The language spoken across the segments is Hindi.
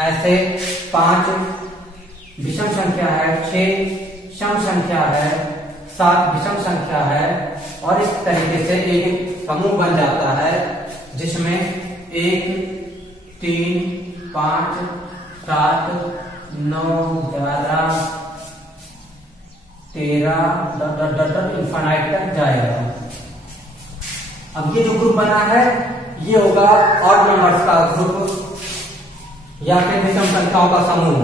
ऐसे 5 विषम संख्या है, 6 सम संख्या है, 7 विषम संख्या है, और इस तरीके से एक समूह बन जाता है जिसमें 1 3 5 7 9 11 13 इन्फिनाइट तक जाएगा। अब ये जो ग्रुप बना है ये होगा ऑड नंबर्स का ग्रुप या फिर विषम संख्याओं का समूह।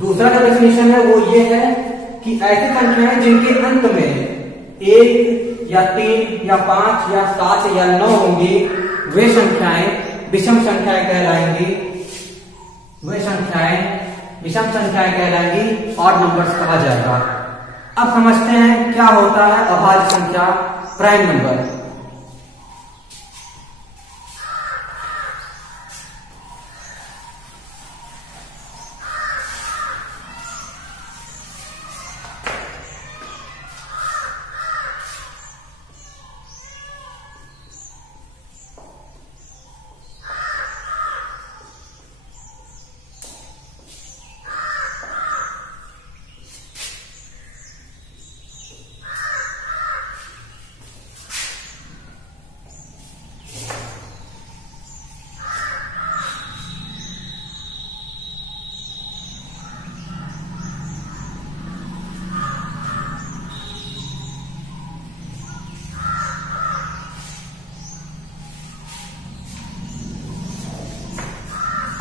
दूसरा जो डेफिनेशन है वो ये है कि ऐसी संख्याएं जिनके अंत में 1 या 3 या 5 या 7 या 9 होंगी वे संख्याएं विषम संख्याएं कहलाएंगी। वे संख्याएं विषम संख्याएं कहलाएंगी, ऑड नंबर्स कहा जाएगा। अब समझते हैं क्या होता है अभाज्य संख्या, प्राइम नंबर।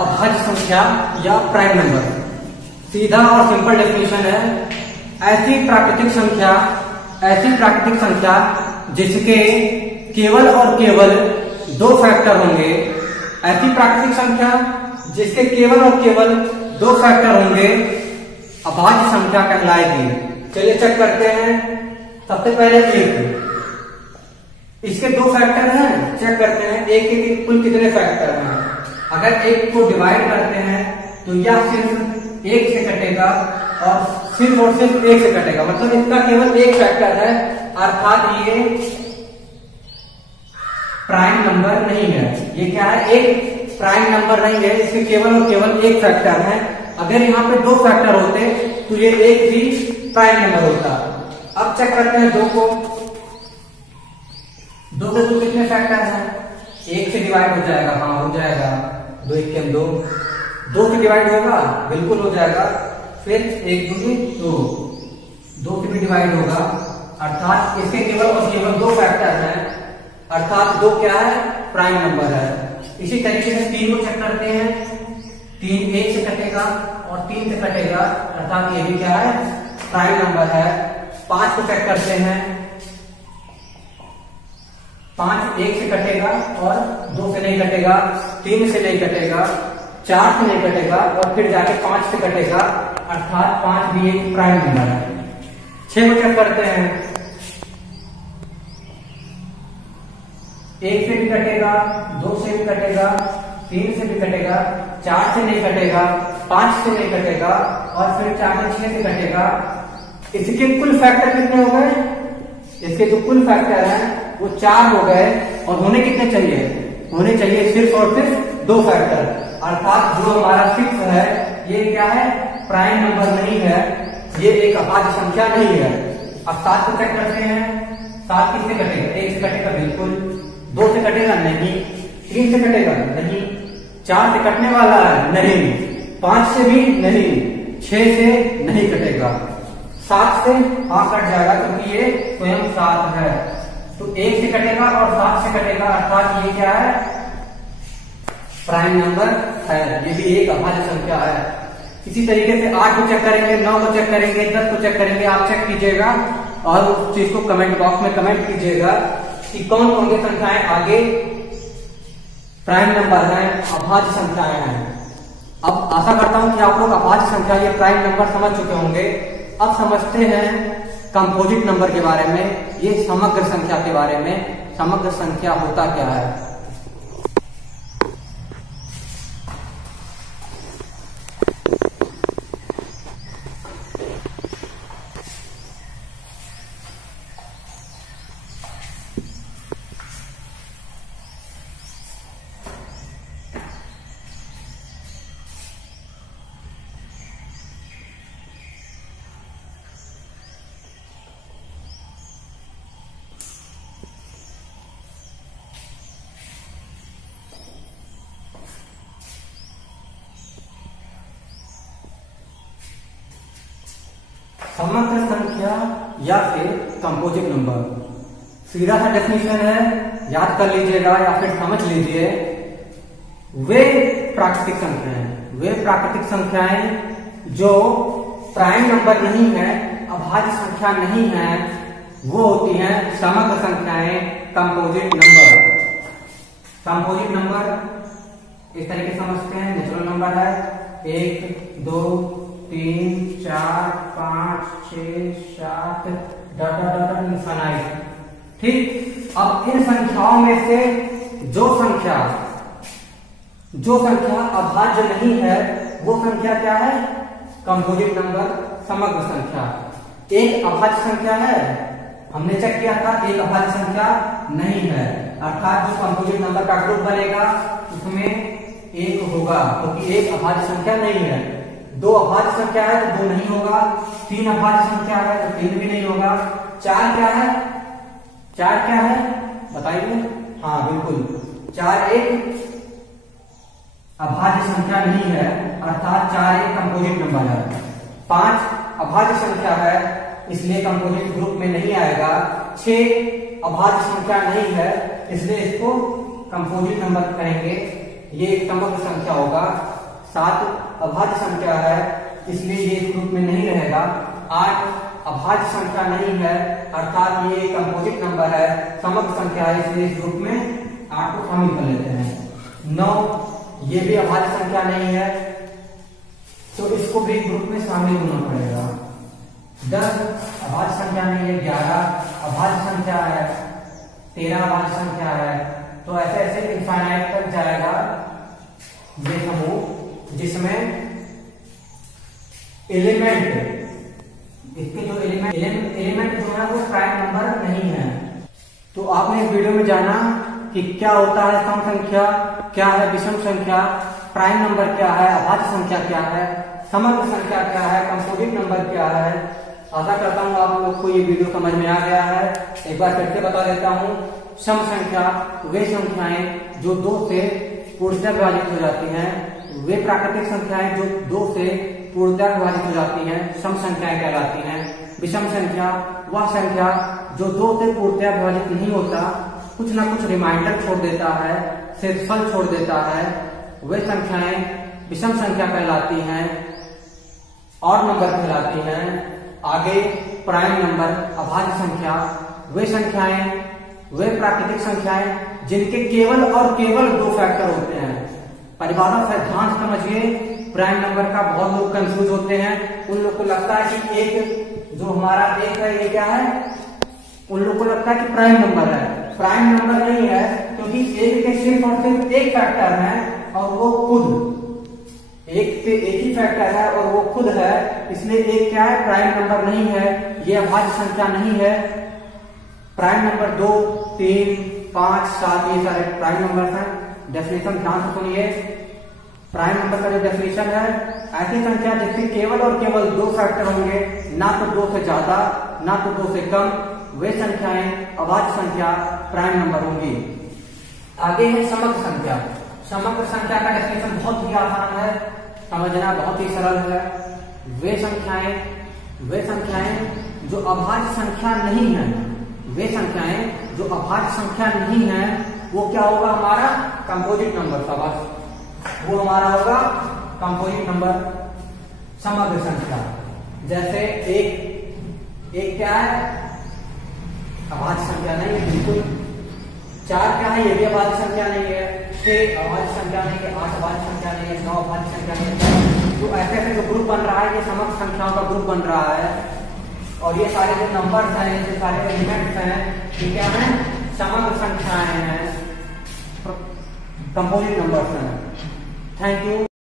अभाज्य संख्या या प्राइम नंबर, सीधा और सिंपल डेफिनेशन है, ऐसी प्राकृतिक संख्या जिसके केवल और केवल 2 फैक्टर होंगे। ऐसी प्राकृतिक संख्या जिसके केवल और केवल 2 फैक्टर होंगे अभाज्य संख्या कहलाएगी। चलिए चेक करते हैं। सबसे पहले 1, इसके 2 फैक्टर हैं, चेक करते हैं 1 के कुल कितने फैक्टर हैं। अगर 1 को डिवाइड करते हैं तो यह सिर्फ 1 से कटेगा और सिर्फ 1 से कटेगा, मतलब इसका केवल 1 फैक्टर है, अर्थात ये प्राइम नंबर नहीं है। ये क्या है, एक प्राइम नंबर नहीं है, इसके केवल और केवल 1 फैक्टर है। अगर यहाँ पे 2 फैक्टर होते तो ये 1 भी प्राइम नंबर होता। अब चेक करते हैं 2 को। 2 के 2 कितने फैक्टर हैं, 1 से डिवाइड हो जाएगा, हाँ हो जाएगा, 2 1 के 2, 2 से डिवाइड होगा, बिल्कुल हो जाएगा। फिर 1 दूनी 2, 2 से भी डिवाइड होगा, अर्थात इसके केवल और केवल 2 फैक्टर हैं, अर्थात 2 क्या है, प्राइम नंबर है। इसी तरीके से 3 को चेक करते हैं। 3 1 से कटेगा और 3 से कटेगा, अर्थात ये भी क्या है, प्राइम नंबर है। 5 को चेक करते हैं। 5 1 से कटेगा और 2 से नहीं कटेगा, 3 से नहीं कटेगा, 4 से नहीं कटेगा और फिर जाके 5 से कटेगा, अर्थात 5 भी एक प्राइम नंबर है। 6 को चेक करते हैं। 1 से भी कटेगा, 2 से भी कटेगा, 3 से भी कटेगा, 4 से नहीं कटेगा, 5 से नहीं कटेगा और फिर 4 से 6 से कटेगा। इसके कुल फैक्टर कितने हो गए, इसके जो कुल फैक्टर हैं वो 4 हो गए और होने कितने चाहिए, होने चाहिए सिर्फ और सिर्फ 2 फैक्टर, अर्थात जो हमारा 6 है ये क्या है, प्राइम नंबर नहीं है, ये एक अभाज्य संख्या नहीं है। अब 7 को चेक करते हैं। 7 किससे कटेगा, 1 से कटेगा, बिल्कुल। 2 से कटेगा, नहीं। 3 से कटेगा, नहीं। 4 से कटने वाला है, नहीं। 5 से भी नहीं, 6 से नहीं कटेगा, 7 से हाँ कट जाएगा क्योंकि ये स्वयं 7 है, तो 1 से कटेगा और 7 से कटेगा, अर्थात ये क्या है, प्राइम नंबर है, ये भी एक अभाज्य संख्या है। इसी तरीके से 8 को चेक करेंगे, 9 को चेक करेंगे, 10 को चेक करेंगे। आप चेक कीजिएगा और उस चीज को कमेंट बॉक्स में कमेंट कीजिएगा कि कौन कौन सी संख्याएं आगे प्राइम नंबर है, अभाज्य संख्याएं हैं। अब आशा करता हूं कि आप लोग अभाज्य संख्या या प्राइम नंबर समझ चुके होंगे। अब समझते हैं कंपोजिट नंबर के बारे में, ये समग्र संख्या के बारे में। समग्र संख्या होता क्या है। समग्र संख्या या फिर कंपोजिट नंबर। सीधा सा डेफिनेशन है, याद कर लीजिएगा या फिर समझ लीजिए। वे प्राकृतिक संख्याएं जो प्राइम नंबर नहीं है, अभाज्य संख्या नहीं है, वो होती हैं समग्र संख्याएं, कंपोजिट नंबर। कंपोजिट नंबर इस तरीके समझते हैं, नेचुरल नंबर है 1 2 3 4 5 6 7 इनफाइनाइट। ठीक, अब इन संख्याओं में से जो संख्या अभाज्य नहीं है वो संख्या क्या है? कंपोजिट नंबर, समग्र संख्या। एक अभाज्य संख्या है, हमने चेक किया था, एक अभाज्य संख्या नहीं है, अर्थात जो कंपोजिट नंबर का ग्रुप बनेगा उसमें एक होगा, क्योंकि एक अभाज्य संख्या नहीं है। दो अभाज्य संख्या है तो दो नहीं होगा, तीन अभाज्य संख्या है तो तीन भी नहीं होगा। चार क्या है? चार क्या है बताइए? हाँ बिल्कुल, चार एक अभाज्य संख्या नहीं है, अर्थात 4 एक कंपोजिट नंबर है। 5 अभाज्य संख्या है, इसलिए कंपोजिट ग्रुप में नहीं आएगा। 6 अभाज्य संख्या नहीं है, इसलिए इसको कंपोजिट नंबर कहेंगे, ये एक समग्र संख्या होगा। 7 अभाज्य संख्या है, इसलिए ये इस ग्रुप में नहीं रहेगा। 8 अभाज्य संख्या नहीं है, अर्थात ये कंपोजिट नंबर है, समग्र संख्या है, इसलिए इस ग्रुप में 8 को शामिल कर लेते हैं। 9 ये भी अभाज्य संख्या नहीं है, तो इसको भी ग्रुप में शामिल होना पड़ेगा। 10 अभाज्य संख्या नहीं है। 11 अभाज्य संख्या है। 13 अभाज्य संख्या है। तो ऐसे ऐसे इनफाइनाइट तक जाएगा ये समूह, जिसमें एलिमेंट, इसके जो एलिमेंट जो है वो प्राइम नंबर नहीं है। तो आपने इस वीडियो में जाना कि क्या होता है सम संख्या, क्या है विषम संख्या, प्राइम नंबर क्या है, अभाज्य संख्या क्या है, समग्र संख्या क्या है, कंपोजिट नंबर क्या है। आशा करता हूँ आप लोग को ये वीडियो समझ में आ गया है। एक बार फिर से बता देता हूँ, सम संख्या वे संख्याएं जो 2 से पूर्णतः विभाजित हो जाती हैं, वे प्राकृतिक संख्याएं जो 2 से पूर्णतः विभाजित हो जाती हैं, सम संख्याएं कहलाती हैं। विषम संख्या वह संख्या जो 2 से पूर्णतः विभाजित नहीं होता, कुछ ना कुछ रिमाइंडर छोड़ देता है, शेषफल छोड़ देता है, वे संख्याएं विषम संख्या कहलाती हैं, और नंबर कहलाती हैं। आगे प्राइम नंबर, अभाज्य संख्या, वे संख्याएं, वे प्राकृतिक संख्याएं जिनके केवल और केवल 2 फैक्टर होते हैं। परिभाषा से ध्यान समझिए, प्राइम नंबर का बहुत लोग कंफ्यूज होते हैं। उन लोग को लगता है कि एक जो हमारा एक है ये क्या है, उन लोग को लगता है कि प्राइम नंबर है। प्राइम नंबर नहीं है, क्योंकि एक के सिर्फ और सिर्फ एक फैक्टर है और वो खुद, एक से एक ही फैक्टर है और वो खुद है, इसलिए एक क्या है? प्राइम नंबर नहीं है, ये अभाज्य संख्या नहीं है। प्राइम नंबर 2 3 5 7 ये सारे प्राइम नंबर हैं। डेफिनेशन ध्यान से सुनिए। प्राइम नंबर का जो डेफिनेशन है, ऐसी संख्या जिसके केवल और केवल 2 फैक्टर होंगे, ना तो 2 से ज्यादा ना तो 2 से कम, वे संख्याएं अभाज्य संख्या प्राइम नंबर होंगी। आगे है समग्र संख्या। समग्र संख्या का डेफिनेशन बहुत ही आसान है, समझना बहुत ही सरल है। वे संख्याएं जो अभाज्य संख्या नहीं है, वे संख्याएं जो अभाज्य संख्या नहीं है, वो क्या होगा? हमारा कंपोजिट नंबर। शाबाश, वो हमारा होगा कंपोजिट नंबर, समग्र संख्या। जैसे एक क्या है? अभाज्य संख्या नहीं है, बिल्कुल। 4 क्या है? ये भी अभाज्य संख्या नहीं है। 6 अभाज्य संख्या नहीं है। 8 अभाज्य संख्या नहीं है। 9 अभाज्य संख्या नहीं है। तो ऐसे ऐसे जो ग्रुप बन रहा है, ये समग्र संख्याओं का ग्रुप बन रहा है। और ये सारे जो नंबर्स हैं, ये सारे एलिमेंट्स हैं, ये क्या है? समग्र संख्याएं हैं, कंपोजिट नंबर्स हैं। Thank you.